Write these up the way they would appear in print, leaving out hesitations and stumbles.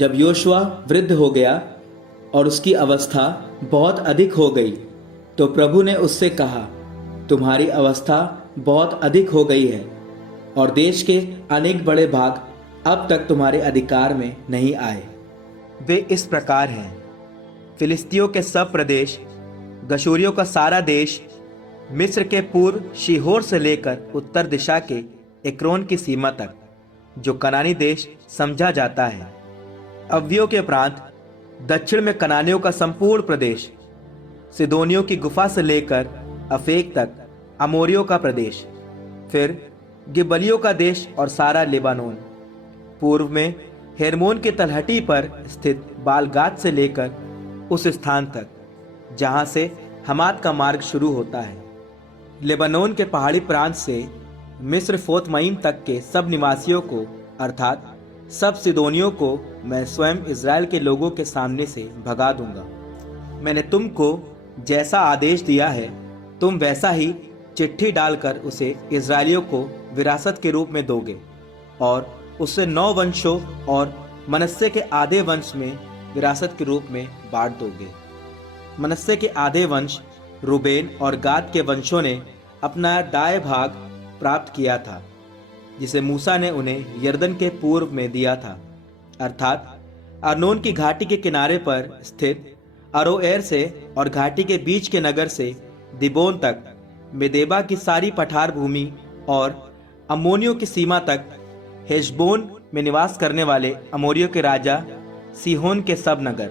जब योशुआ वृद्ध हो गया और उसकी अवस्था बहुत अधिक हो गई, तो प्रभु ने उससे कहा, तुम्हारी अवस्था बहुत अधिक हो गई है और देश के अनेक बड़े भाग अब तक तुम्हारे अधिकार में नहीं आए। वे इस प्रकार हैं: फिलिस्तियों के सब प्रदेश, गशूरियों का सारा देश, मिस्र के पूर्व शीहोर से लेकर उत्तर दिशा के एक्रोन की सीमा तक, जो कनानी देश समझा जाता है, अव्वियों के प्रांत, दक्षिण में कनानियों का संपूर्ण प्रदेश, सिदोनियों की गुफा से लेकर अफेक तक अमोरियों का प्रदेश, फिर गिबलियों का देश और सारा लेबानोन, पूर्व में हेर्मोन की तलहटी पर स्थित बालगाद से लेकर उस स्थान तक जहां से हमात का मार्ग शुरू होता है, लेबानोन के पहाड़ी प्रांत से मिस्र फोतमईम तक के सब निवासियों को अर्थात सब सिदोनियों को मैं स्वयं इज़राइल के लोगों के सामने से भगा दूंगा। मैंने तुमको जैसा आदेश दिया है, तुम वैसा ही चिट्ठी डालकर उसे इज़राइलियों को विरासत के रूप में दोगे और उसे 9 वंशों और मनस्से के आधे वंश में विरासत के रूप में बांट दोगे। मनस्से के आधे वंश रूबेन और गाद के वंशों ने अपना दाएं भाग प्राप्त किया था, जिसे मूसा ने उन्हें यरदन के पूर्व में दिया था, अर्थात अर्नोन की घाटी के किनारे पर स्थित अरोएर से और घाटी के बीच के नगर से दिबोन तक, मेदेबा की सारी पठार भूमि और अम्मोनियों की सीमा तक, हेशबोन में निवास करने वाले अमोरियों के राजा सीहोन के सब नगर,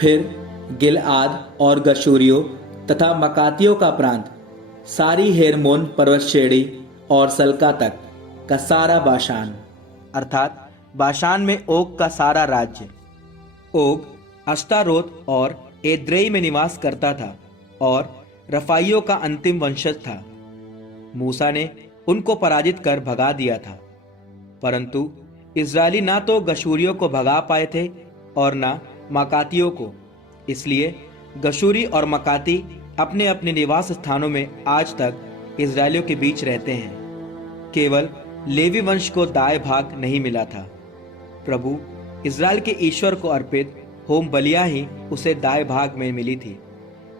फिर गिलआद और गशूरियों तथा मकातियों का प्रांत, सारी हेर्मोन पर्वत श्रेणी और सल्का तक का सारा बाशान, अर्थात बाशान में ओग का सारा राज्य। ओग अश्तारोत और एद्रेई में निवास करता था और रफाइयों का अंतिम वंशज था। मूसा ने उनको पराजित कर भगा दिया था, परंतु इज़राइली ना तो गशूरियों को भगा पाए थे और ना मकातियों को, इसलिए गशूरी और मकाती अपने अपने निवास स्थानों में आज तक इज़राइलियों के बीच रहते हैं। केवल लेवी वंश को दाएं भाग नहीं मिला था। प्रभु इज़राइल के ईश्वर को अर्पित होम बलियां ही उसे दाएं भाग में मिली थी,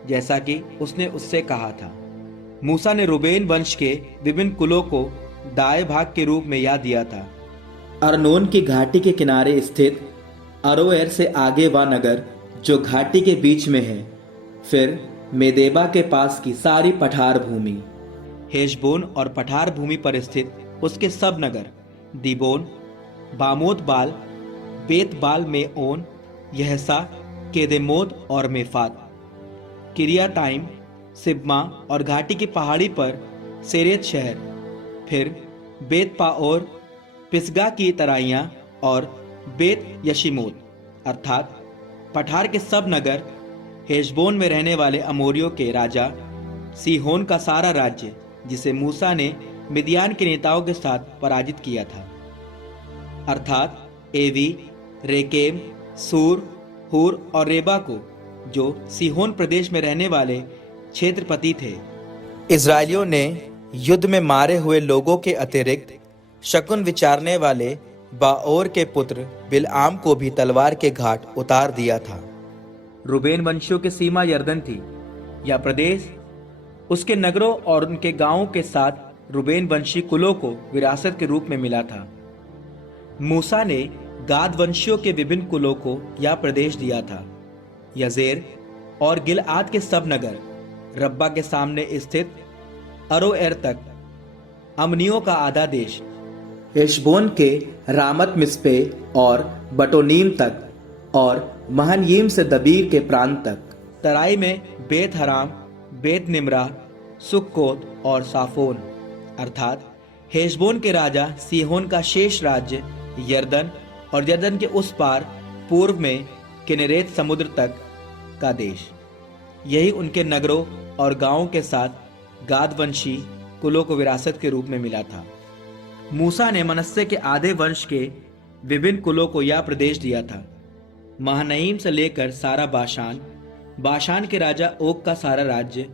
जैसा कि उसने उससे कहा था। मूसा ने रूबेन वंश के विभिन्न कुलों को दाएं भाग के रूप में याद दिया था। अर्नोन की घाटी के किनारे स्थित अरोएर से आगे वा नगर जो घाटी के बीच में है, फिर मेदेबा के पास की सारी पठार भूमि, हेशबोन और पठार भूमि पर स्थित उसके सब नगर, दीबोन, बामोत बाल, बेत बाल में ओन, यहसा, केदेमोत और मेफात, किरियाताइम, सिब्मा और घाटी की पहाड़ी पर सेरेत शहर, फिर बेत पाओर, पिसगा की तराइयां और बेत यशीमोत, अर्थात पठार के सब नगर, हेशबोन में रहने वाले अमोरियों के राजा सीहोन का सारा राज्य, जिसे मूसा ने मिदियान के नेताओं के साथ पराजित किया था, अर्थात एवी, रेकेम, सूर, हूर और रेबा को, जो सीहोन प्रदेश में रहने वाले क्षेत्रपति थे। इज़राइलियों ने युद्ध में मारे हुए लोगों के अतिरिक्त शकुन विचारने वाले बाओर के पुत्र बिलआम को भी तलवार के घाट उतार दिया था। रूबेन वंशियों की सीमा यरदन थी। यह प्रदेश उसके नगरों और उनके गांवों के साथ रूबेन वंशी कुलों को विरासत के रूप में मिला था। मूसा ने गाद वंशियों के विभिन्न कुलों को यह प्रदेश दिया था: यजेर और गिलआद के सब नगर, रब्बा के सामने स्थित अरोएर तक, अमनियों का आधा देश, हेशबोन के रामत मिस्पे और बटोनीम तक, और महनयीम से दबीर के प्रांत तक, तराई में बेत हराम, बेत निम्रा, सुक्कोत और साफोन, अर्थात हेशबोन के राजा सीहोन का शेष राज्य, यरदन और यरदन के उस पार पूर्व में किनेरेत समुद्र तक का देश। यही उनके नगरों और गांवों के साथ गादवंशी कुलों को विरासत के रूप में मिला था। मूसा ने मनस्से के आधे वंश के विभिन्न कुलों को यह प्रदेश दिया था: महनईम से लेकर सारा बाशान, बाशान के राजा ओग का सारा राज्य,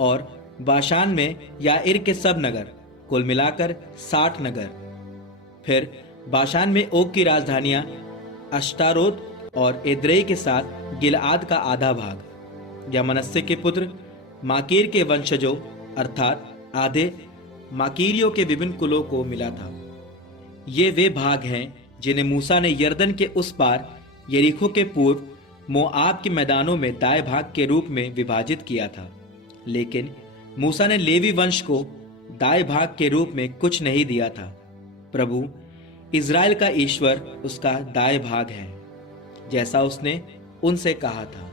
और बाशान में याइर के सब नगर, कुल मिलाकर 60 नगर। फिर बाशान में ओग की राजधानियां अश्तारोत और एद्रेई के साथ गिलआद का आधा भाग। यह मनश्शे के पुत्र माकीर के वंशजों अर्थात आधे माकीरियों के विभिन्न कुलों को मिला था। ये वे भाग हैं जिन्हें मूसा ने यरदन के उस पार यरीको के पूर्व मोआब के मैदानों में दाएं भाग के रूप में विभाजित किया था। लेकिन मूसा ने लेवी वंश को दाएं भाग के रूप में कुछ नहीं दिया था। प्रभु इज़राइल का ईश्वर उसका दाएं भाग है, जैसा उसने उनसे कहा था।